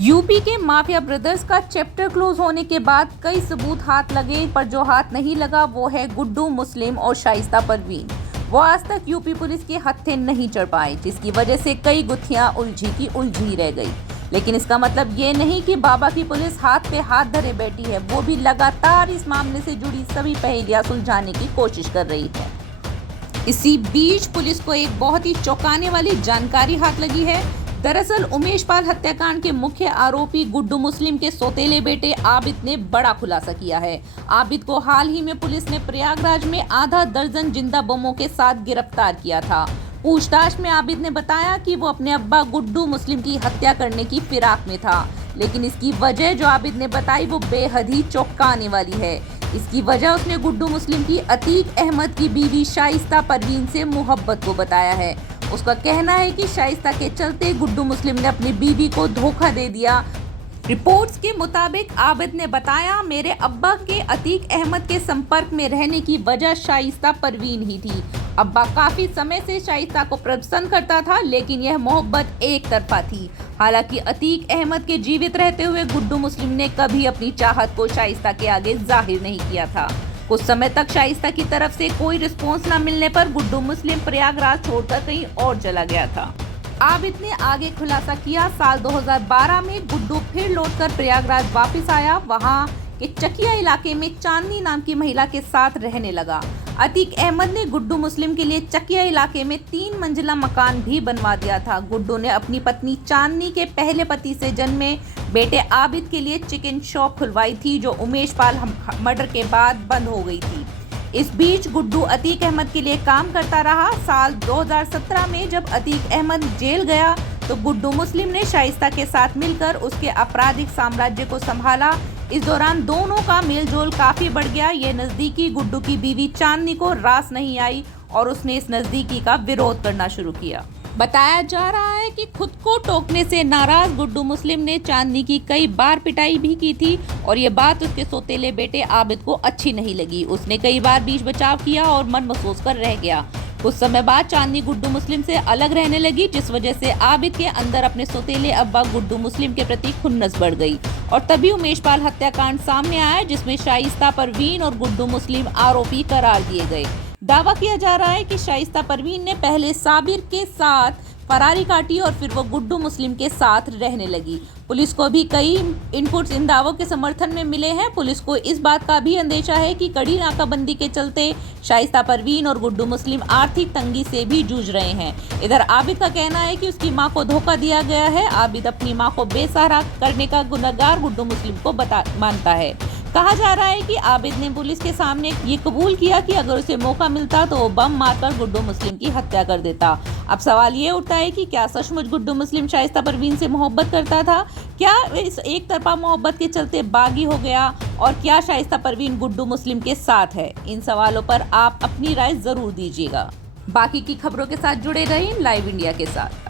UP के mafia brothers का chapter close होने के बाद कई सबूत हाथ लगे, पर जो हाथ नहीं लगा वो है गुड्डू मुस्लिम और शाइस्ता परवीन। वो आज तक यूपी पुलिस के हत्थे नहीं चढ़ पाए, जिसकी वजह से कई गुत्थियां उलझी की उलझी रह गई। लेकिन इसका मतलब ये नहीं कि बाबा की पुलिस हाथ पे हाथ धरे बैठी है। वो भी लगातार इस मामले से जुड़ी सभी पहेलियां सुलझाने की कोशिश कर रही है। इसी बीच पुलिस को एक बहुत ही चौंकाने वाली जानकारी हाथ लगी है। दरअसल उमेश पाल हत्याकांड के मुख्य आरोपी गुड्डू मुस्लिम के सौतेले बेटे आबिद ने बड़ा खुलासा किया है। आबिद को हाल ही में पुलिस ने प्रयागराज में आधा दर्जन जिंदा बमों के साथ गिरफ्तार किया था। पूछताछ में आबिद ने बताया कि वो अपने अब्बा गुड्डू मुस्लिम की हत्या करने की फिराक में था, लेकिन इसकी वजह जो आबिद ने बताई वो बेहद ही चौंकाने वाली है। इसकी वजह उसने गुड्डू मुस्लिम की अतीक अहमद की बीवी शाइस्ता परवीन से मोहब्बत को बताया है। उसका कहना है कि शाइस्ता के चलते गुड्डू मुस्लिम ने अपनी बीवी को धोखा दे दिया। रिपोर्ट्स के मुताबिक आबिद ने बताया, मेरे अब्बा के अतीक अहमद के संपर्क में रहने की वजह शाइस्ता परवीन ही थी। अब्बा काफी समय से शाइस्ता को पसंद करता था, लेकिन यह मोहब्बत एक तरफा थी। हालांकि अतीक अहमद के जीवित रहते हुए गुड्डू मुस्लिम ने कभी अपनी चाहत को शाइस्ता के आगे जाहिर नहीं किया था। कुछ समय तक शाइस्ता की तरफ से कोई रिस्पॉन्स न मिलने पर गुड्डू मुस्लिम प्रयागराज छोड़कर कहीं और चला गया था। आबिद ने आगे खुलासा किया, साल 2012 में गुड्डू फिर लौटकर प्रयागराज वापस आया। वहां के चकिया इलाके में चांदनी नाम की महिला के साथ रहने लगा। अतीक अहमद ने गुड्डू मुस्लिम के लिए चकिया इलाके में 3 मंजिला मकान भी बनवा दिया था। गुड्डू ने अपनी पत्नी चांदनी के पहले पति से जन्मे बेटे आबिद के लिए चिकन शॉप खुलवाई थी, जो उमेश पाल मर्डर के बाद बंद हो गई थी। इस बीच गुड्डू अतीक अहमद के लिए काम करता रहा। साल 2017 में जब अतीक अहमद जेल गया तो गुड्डू मुस्लिम ने शाइस्ता के साथ मिलकर उसके आपराधिक साम्राज्य को संभाला। इस दौरान दोनों का मेलजोल काफी बढ़ गया। ये नजदीकी गुड्डू की बीवी चांदनी को रास नहीं आई और उसने इस नजदीकी का विरोध करना शुरू किया। बताया जा रहा है कि खुद को टोकने से नाराज गुड्डू मुस्लिम ने चांदनी की कई बार पिटाई भी की थी और ये बात उसके सौतेले बेटे आबिद को अच्छी नहीं लगी। उसने कई बार बीच बचाव किया और मन महसूस कर रह गया। कुछ समय बाद चांदनी गुड्डू मुस्लिम से अलग रहने लगी, जिस वजह से आबिद के अंदर अपने सौतेले अब्बा गुड्डू मुस्लिम के प्रति खुन्नस बढ़ गई और तभी उमेश पाल हत्याकांड सामने आया, जिसमें शाइस्ता परवीन और गुड्डू मुस्लिम आरोपी करार दिए गए। दावा किया जा रहा है कि शाइस्ता परवीन ने पहले साबिर के साथ फरारी काटी और फिर वो गुड्डू मुस्लिम के साथ रहने लगी। पुलिस को भी कई इनपुट्स इन दावों के समर्थन में मिले हैं। पुलिस को इस बात का भी अंदेशा है कि कड़ी नाकाबंदी के चलते शाइस्ता परवीन और गुड्डू मुस्लिम आर्थिक तंगी से भी जूझ रहे हैं। इधर आबिद का कहना है कि उसकी मां को धोखा दिया गया है। आबिद अपनी मां को बेसहारा करने का गुनहगार गुड्डू मुस्लिम को मानता है। कहा जा रहा है कि आबिद ने पुलिस के सामने ये कबूल किया कि अगर उसे मौका मिलता तो वो बम मारकर गुड्डू मुस्लिम की हत्या कर देता। अब सवाल ये उठता है कि क्या सचमुच गुड्डू मुस्लिम शाइस्ता परवीन से मोहब्बत करता था? क्या इस एक तरफा मोहब्बत के चलते बागी हो गया? और क्या शाइस्ता परवीन गुड्डू मुस्लिम के साथ है? इन सवालों पर आप अपनी राय जरूर दीजिएगा। बाकी की खबरों के साथ जुड़े रहें लाइव इंडिया के साथ।